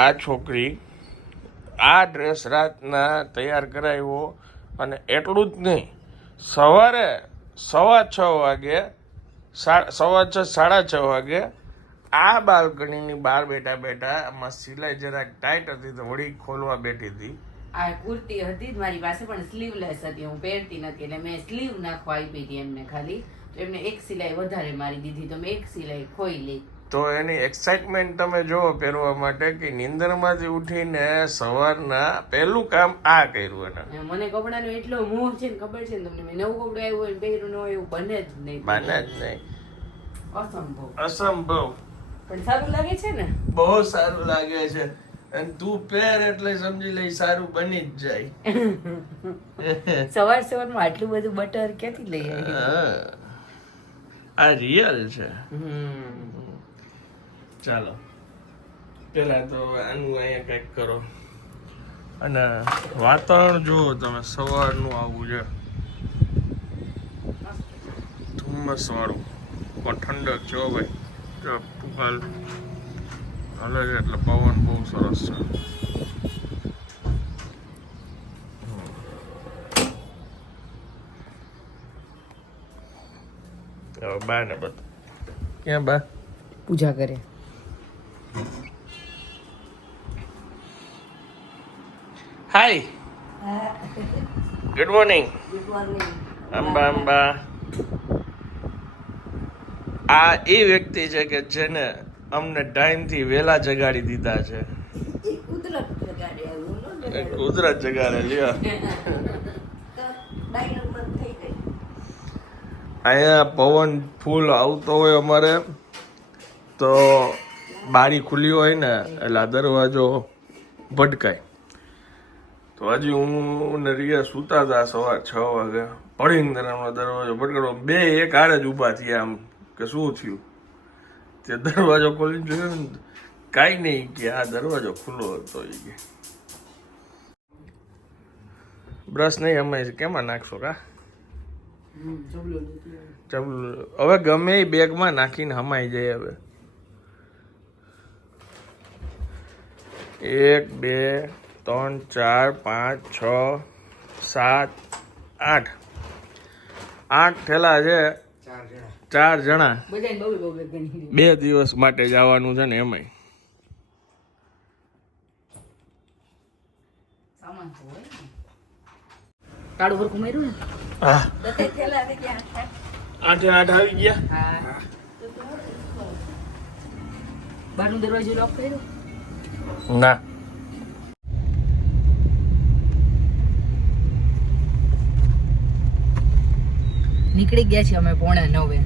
આ છોકરી આ ડ્રેસ રાતના તૈયાર કરાવ્યો અને એટલું જ નહીં, સવારે સવા છ વાગે સવા છ, સાડા છ વાગે આ બાલ્કનીની બહાર બેઠા બેઠા આમાં સિલાઈ જરાક ટાઈટ હતી તો વળી ખોલવા બેઠી હતી. આ કુર્તી હતી જ મારી પાસે, પણ સ્લીવલેસ હતી, હું પહેરતી નથી, એટલે મેં સ્લીવ નાખવા આપી હતી એમને ખાલી. તો એમને એક સિલાઈ વધારે મારી દીધી, તો મેં એક સિલાઈ ખોઈ લી. તો એની એક્સાઇટમેન્ટ તમે જુઓ પહેરવા માટે કે નિંદરમાંથી ઉઠીને સવારના પહેલું કામ આ કર્યું એને. મને કપડાનો એટલો મોહ છે ને ખબર છે ને તમને? મેં નવું કપડું આવ્યું હોય પહેર્યું ન હોય એવું બને જ નહીં. બને જ નહીં. અસંભવ. અસંભવ. પણ સારું લાગે છે ને? બહુ સારું લાગે છે. અને તું પહેર એટલે સમજી લઈ સારું બની જ જાય. સવાર સવારમાં આટલું બધું બટર ક્યાંથી લઈ આ રિયલ છે. હમ. ચાલો. પેલા તો આનું અહીંયા કંઈક કરો. અને વાતાવરણ જુઓ તમે સવારનું આવું છે. ધુમ્મસ વાળું પણ ઠંડક છો ભાઈ. જો હાલ હાલે છે એટલે પવન બહુ સરસ છે. બા ને બધું ક્યાં બા? પૂજા કરે. Hi good morning Amba Amba આ એ વ્યક્તિ છે કે જેને અમને ટાઈમથી વહેલા જગાડી દીધા છે. કુદરત જગાડે લ્યો. અહીંયા પવન ફૂલ આવતો હોય અમારે તો બારી ખુલ્લી હોય ને એટલે દરવાજો ભટકાય તો હજી હું ને રિયા સુતા હતા સવાર છ વાગે. પડીને દરવાનો દરવાજો ભટકાડો બે એક હારે જ ઊભા થયા આમ કે શું થયું? તે દરવાજો ખોલીને જોયો ને કાંઈ નહીં કે આ દરવાજો ખુલ્લો હતો એ કે. બ્રશ નહીં અમે કેમાં નાખશો કા? ચબલું. હવે ગમે એ બેગમાં નાખીને હમાઈ જાય હવે. એક બે ત્રણ ચાર પાંચ છ સાત આઠ. આઠ થેલા છે. ચાર જણા. બે દિવસ માટે જવાનું છે ને એમાંય. આઠે આઠ આવી ગયા. હા. દરવાજો લોક કર્યો? ના. નીકળી ગયા છીએ અમે પોણા નવે.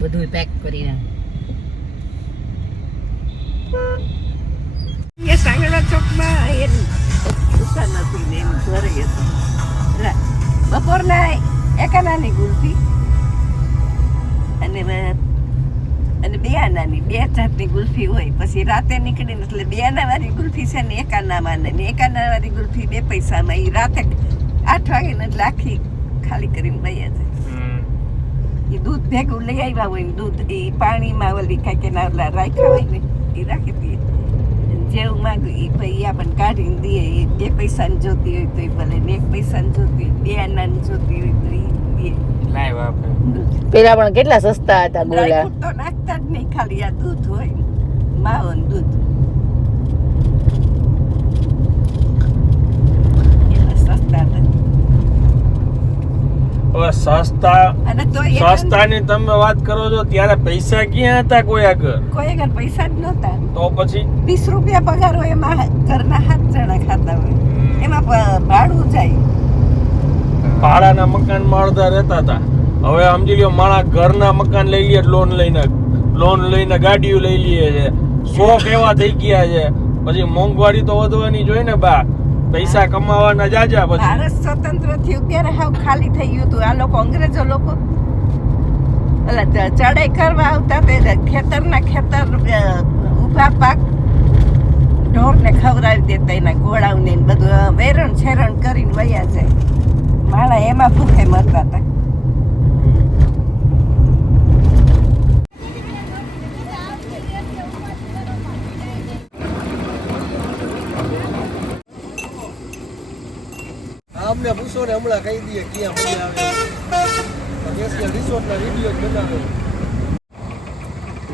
બધું પેક કરીને. એ સાંગડા ચોકમાં એ દુકાન હતી ને એમ ઘરે હતું. બપોરના ગુલ્ફી અને અને બે આનાની બે જાતની ગુલ્ફી હોય. પછી રાતે નીકળીને એટલે બે આનાવાળી ગુલ્ફી છે ને એકાના માં ને એકાના વાળી ગુલ્ફી બે પૈસામાં. એ રાતે આઠ વાગે ને એટલે આખી ખાલી કરીને લઈ જાય એ દૂધ ભેગું લઈ આવ્યા હોય દૂધ એ પાણીમાં ઓલી કાંઈક એના રાખ્યા હોય ને એ રાખી દઈએ. જેવું માંગુ એ ભાઈ આપણને કાઢીને દઈએ. એ બે પૈસાની જોતી હોય તો એ ભલે ને એક પૈસાની જોતી હોય બે આનાની જોતી હોય તો એ દઈએ. પેલા પણ કેટલા સસ્તા હતા ગોળા? તો નાખતા જ નહીં ખાલી આ દૂધ હોય માવો ને દૂધ. એટલે સસ્તા હતા. હવે સસ્તા સસ્તાની તમે વાત કરો છો ત્યારે પૈસા ક્યાં હતા કોઈ આગળ? કોઈ આગળ પૈસા જ નહોતા. તો પછી? વીસ રૂપિયા પગાર હોય એમાં ઘરના હાથ જણા ખાતા હોય. એમાં ભાડું જાય. ભાડાના મકાનમાં અડધા રહેતા હતા. હવે સમજી લ્યો માણા ઘરના મકાન લઈ લઈએ લોન લઈને લોન લઈને ગાડીઓ લઈ લઈએ છે. શોખ એવા થઈ ગયા છે. પછી મોંઘવારી તો વધવાની જોઈએ ને બા. પૈસા કમાવાના જાજા પછી. ભારત સ્વતંત્ર થયું, ત્યારે હાવ ખાલી થઈ ગયું હતું. આ લોકો, અંગ્રેજો લોકો. એટલે ચડાઈ કરવા આવતા તે ખેતરના ખેતર ઊભા પાક ઢોરને ખવડાવી દેતા એના ગોળાવને બધું વેરણ છેરણ કરીને વયા જાય. માણા એમાં ભૂખે મરતા હતા ને પૂછો ને હમણાં કહી દઈએ ક્યાં મજા આવે. રિસોર્ટના વીડિયો બનાવે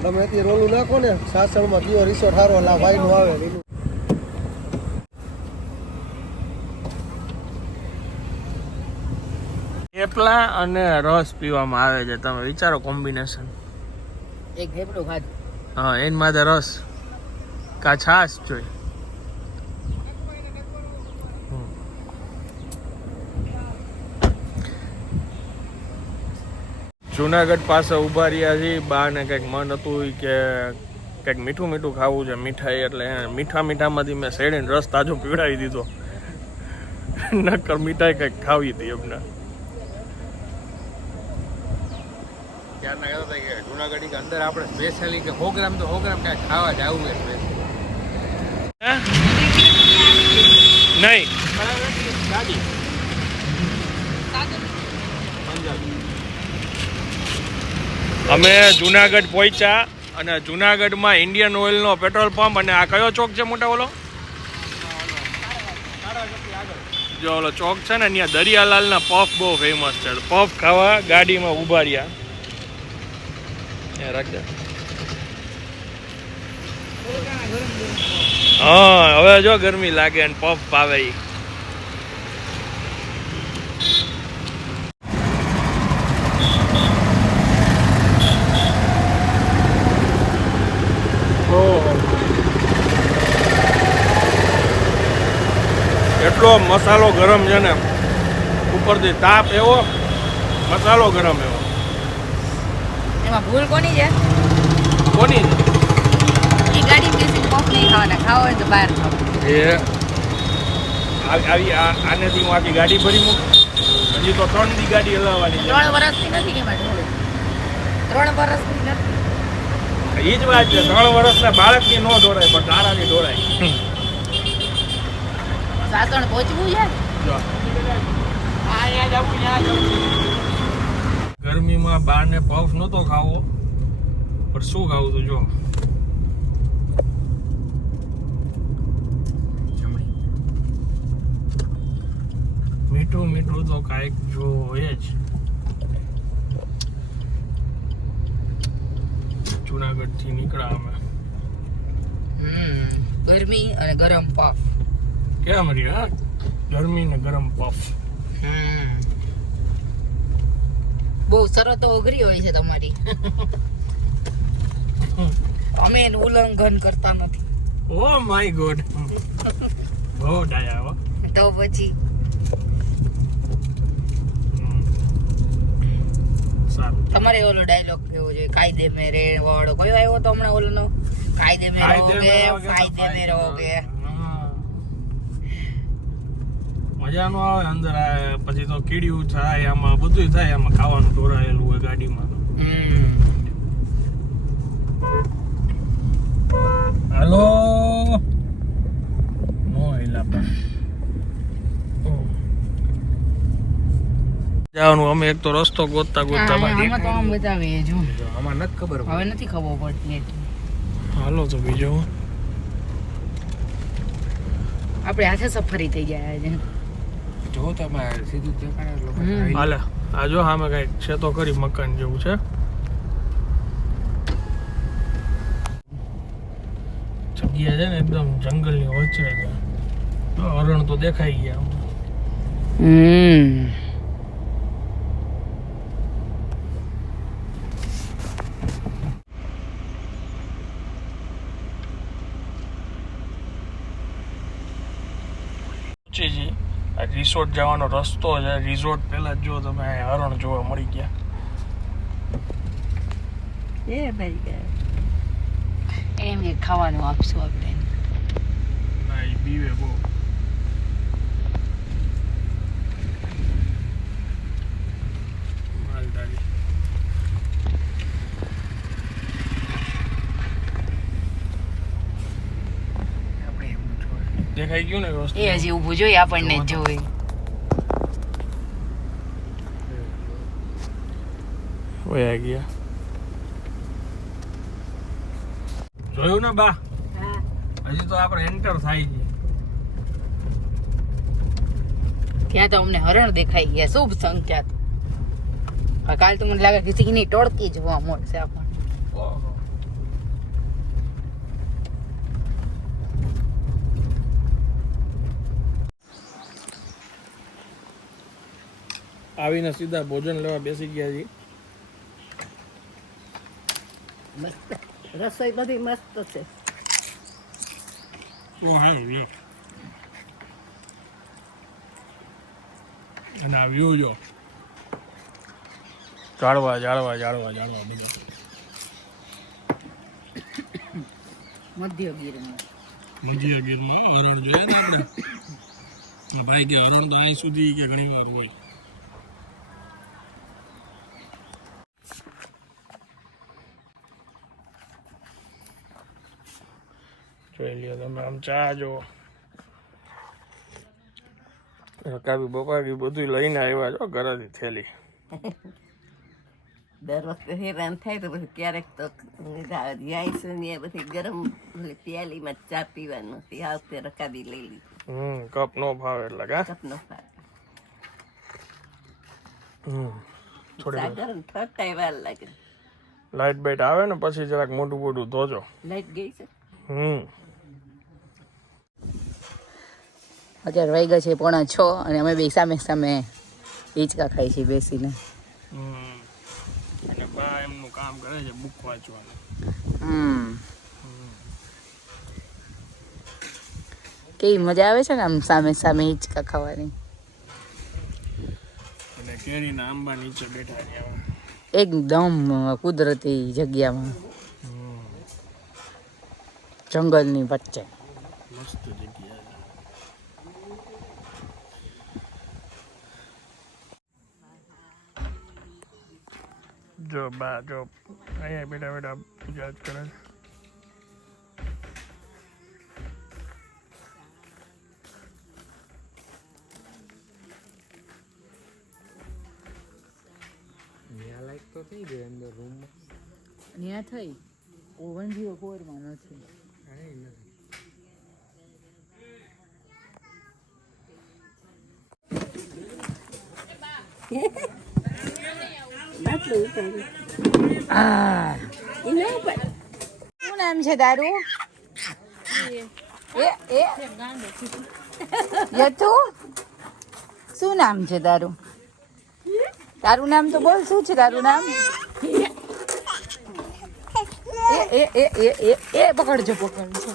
તમે અત્યારે રોલું નાખો ને સાસણમાં કયો રિસોર્ટ સારો લા ભાઈનું આવે લીલું થેપલા અને રસ પીવામાં આવે છે. તમે વિચારો કોમ્બિનેશન એક થેપલું ખાધું. હા એની માથે રસ. કા છાશ જોઈ. જુનાગઢ પાસે ઊભા રહ્યા છીએ. બાને કંઈક મન હતું કે કંઈક મીઠું મીઠું ખાવું છે મીઠાઈ એટલે મીઠા મીઠામાંથી મેં શેડીને રસ તાજો પીવડાવી દીધો. નક્કર મીઠાઈ કંઈક ખાવી હતી એમને ત્યારના કહેતા હતા કે જુનાગઢ કે અંદર આપણે સ્પેશિયલી કે સો ગ્રામ તો સો ગ્રામ ખાવા જ આવું એટલે નહીં. ગાડી? અમે જુનાગઢ પહોંચ્યા અને જુનાગઢમાં ઇન્ડિયન ઓઇલનો પેટ્રોલ પંપ અને આ કયો ચોક છે મોટા ઓલો જો ઓલો ચોક છે ને, ત્યાં દરિયાલાલના પફ બહુ ફેમસ છે. પફ ખાવા ગાડીમાં ઊભા રહ્યા. એ રાખજે. હા, હવે જો ગરમી લાગે અને પફ ભાવે ઈ ઓહો. એટલો મસાલો ગરમ છે ને ઉપરથી તાપ એવો મસાલો ગરમ એવો. એમાં ભૂલ કોની છે? કોની? એ ગાડી બેસી પફ નહીં ખાવાના ખાવા હોય તો બહાર ખાવ. એ આ- આવી આ આનેથી હું આખી ગાડી ભરી મૂક. હજી તો ત્રણ દી ગાડી હલાવવાની છે. ત્રણ વર્ષની નથી કે ત્રણ વર્ષની નથી? એ જ વાત છે ત્રણ વર્ષના બાળકની નો દોરાય પણ તારાની દોરાય સાસણ પહોંચવું છે? ગરમીમાં ગરમીમાં બારને પફ નહોતો ખાવો પણ શું ખાવું તું જો? મીઠું મીઠું તો કાંઈક જોઈએ જ. જુનાગઢથી નીકળ્યા અમે. હમ ગરમી અને ગરમ પફ. કેમ રહ્યા ગરમી ને ગરમ પફ બહુ શરતો અઘરી હોય છે તમારી. અમે એનું ઉલ્લંઘન કરતા નથી. Oh my god. બહુ ડાયા તો પછી? તમારે ઓલો ડાયલોગ કેવો જોઈએ? કાયદે મેં રે વાળો કયો આવ્યો તો હમણાં ઓલો કાયદે મેં કાયદે રહોગે મેં રહોગે ફાયદે મે ફાયદે રહોગે હા. મજા નો આવે અંદર પછી તો કીડિયું થાય આમાં બધું થાય આમાં ખાવાનું ઢોરાયેલું હોય ગાડીમાં હાલો. નો જવાનું અમે એક તો રસ્તો ગોતતા ગોતતા આમાં તો આમ બતાવે જો આમાં નથી ખબર હવે નથી ખબર પડતી હાલો તો બીજો. આપણે હાથે સફરી થઈ ગયા છે જો તમે સીધું દેખાડે લોકો હાલે. આ જો સામે કંઈક છે તો કરી મકાન જેવું છે. જગ્યા છે ને એકદમ જંગલની વચ્ચે છે. હરણ તો દેખાઈ ગયા હમ. જી જી આ રિસોર્ટ જવાનો રસ્તો છે. રિસોર્ટ પહેલા જ જો તમે હરણ જોવા મળી ગયા. એ ભાઈ ગયા એમ કે ખાવાનું આપશું આપણે. ના એ બીવે બહુ માલધારી આપણે એમ જોઈએ દેખાઈ ગયું ને વસ્તુ એ હજી ઊભું જોઈએ આપણને જ જોઈ વયા ગયા. જોયું ને બા? હજી તો આપણે એન્ટર થાય છે. ત્યાં તો અમને હરણ દેખાઈ ગયા શુભ સંખ્યા કાલ તો મને લાગે કે સિંહની ટોળકી જોવા મળશે આપણને. આવીને સીધા ભોજન લેવા બેસી ગયા છીએ. મસ્ત. રસોઈ બધી મસ્ત છે. તો હાલો લ્યો. અને આ વ્યૂ જો. જાળવા જાળવા જાળવા જાળવા બધું. મધ્ય ગીરમાં મજીયા ગીરમાં હરણ જોઈએ ને આપણે. ભાઈ કે હરણ તો અહીં સુધી કે ઘણી વાર હોય જોઈ આમ ચા જો રકાબી બપાબી બધું લઈને આવ્યા છો ઘરેથી થેલી. દર વખતે હેરાન થાય તો પછી ક્યારેક તો આઈશું ને બધી ગરમ પ્યાલીમાં ચા પીવાનું તે આ વખતે રકાબી લઈ લીધી. હમ કપ નો ભાવે એટલે કા? કપનો ફાટ હમ થોડી ગરમ થતા વાર લાગે. લાઈટ બાઈટ આવે ને પછી જરાક મોટું મોટું ધોજો. લાઈટ ગઈ છે? હમ. અત્યારે વહી ગયા છે પોણા છ અને અમે બે સામે સામે હિંચકા ખાઈ છીએ બેસીને. અને બા એમનું કામ કરે છે બુક વાંચવાનું. હમ. કેવી મજા આવે છે ને આમ સામે સામે હિંચકા ખાવાની? અને કેરીના આંબા નીચે બેઠા એકદમ કુદરતી જગ્યામાં. જંગલની વચ્ચે મસ્ત જગ્યા છે જો બા જો. અહીંયા બેઠા બેટા પૂજા જ કરે છે. ત્યાં થઈ ઓવન જીરો ફોરમાં નથી. આ. ઉપાડ શું નામ છે તારું એ એ. યતુ શું નામ છે તારું તારું નામ તો બોલ શું છે તારું નામ? એ એ એ એ એ પકડજો પકડજો.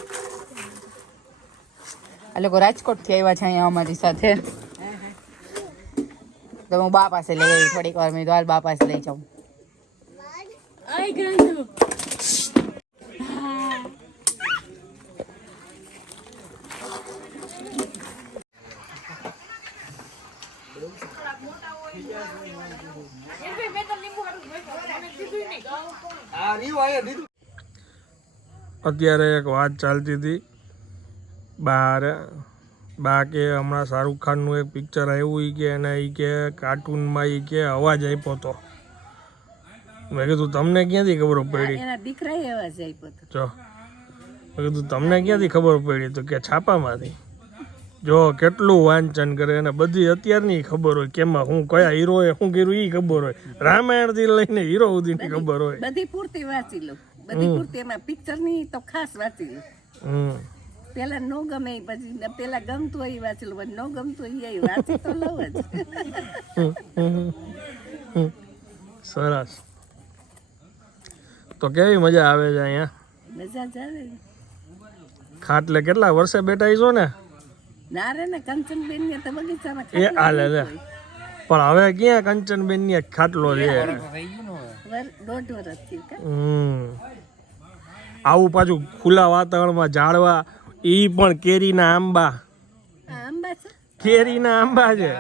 આ લોકો રાજકોટથી આવ્યા છે અહીંયા અમારી સાથે. તો હું બા પાસે લઈ આવી થોડીક વાર મેં તો હાલ બા પાસે લઈ જાઉં. અત્યારે એક વાત ચાલતી હતી. બહાર બા કે હમણાં શાહરૂખ ખાનનું એક પિક્ચર આવ્યું એ કે એને એ કે કાર્ટૂનમાં એ કે અવાજ આપ્યો હતો મેં કીધું તમને ક્યાંથી ખબર પડી? એના દીકરા એવા આપ્યો હતો જો. મેં કીધું તમને ક્યાંથી ખબર પડી? તો કે છાપામાંથી. જો કેટલું વાંચન કરે અને બધી અત્યારની ખબર હોય કેમાં હું કયા હીરોએ શું કર્યું એ ખબર હોય. રામાયણથી લઈને હીરો સુધીની ખબર હોય. બધી પૂરતી વાંચી લો. બધી પૂરતી એમાં પિક્ચરની તો ખાસ વાંચી લો. હમ. પેલા નો ગમે પછી પેલા ગમતું હોય વાંચેલું વાંચી લો નો ગમતું હોય વાંચી તો લઉં જ. સરસ. તો કેવી મજા આવે છે અહીંયા? મજા જ આવે. ખાટલે કેટલા વર્ષે બેઠા છો ને? ના રે ને કંચનબેન ને તો બગીચામાં એ આલે લે. પણ હવે ક્યાં કંચનબેન ને ખાટલો રે દોઢ વર્ષથી હમ. આવું પાછું ખુલ્લા વાતાવરણમાં ઝાડવા ઈ પણ કેરીના આંબા. આ આંબા છે? કેરીના આંબા છે.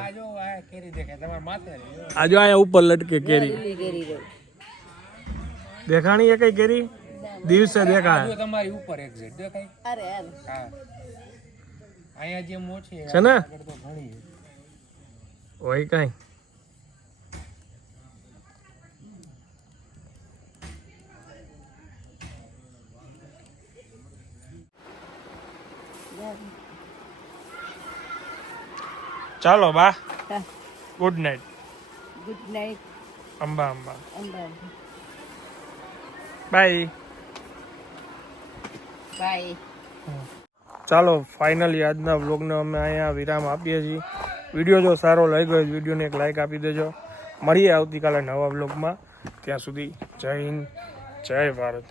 આ જો આયા ઉપર લટકે કેરી. દેખાણી એ કઈ કેરી? દિવસે દેખાય. તમારી ઉપર એક્ઝેક્ટ દેખાય? અરે અરે હા. અહીંયા જે મોછી છે ને? કઈ. ચાલો બા. Good night good night Amba Amba. Amba. Bye bye ચાલો ફાઇનલી આજના વ્લોગને અમે અહીંયા વિરામ આપીએ છીએ. વીડિયો જો સારો લાગ્યો હોય વિડીયોને એક લાઇક આપી દેજો. મળીએ આવતીકાલે નવા વ્લોગમાં ત્યાં સુધી જય હિન્દ જય ભારત.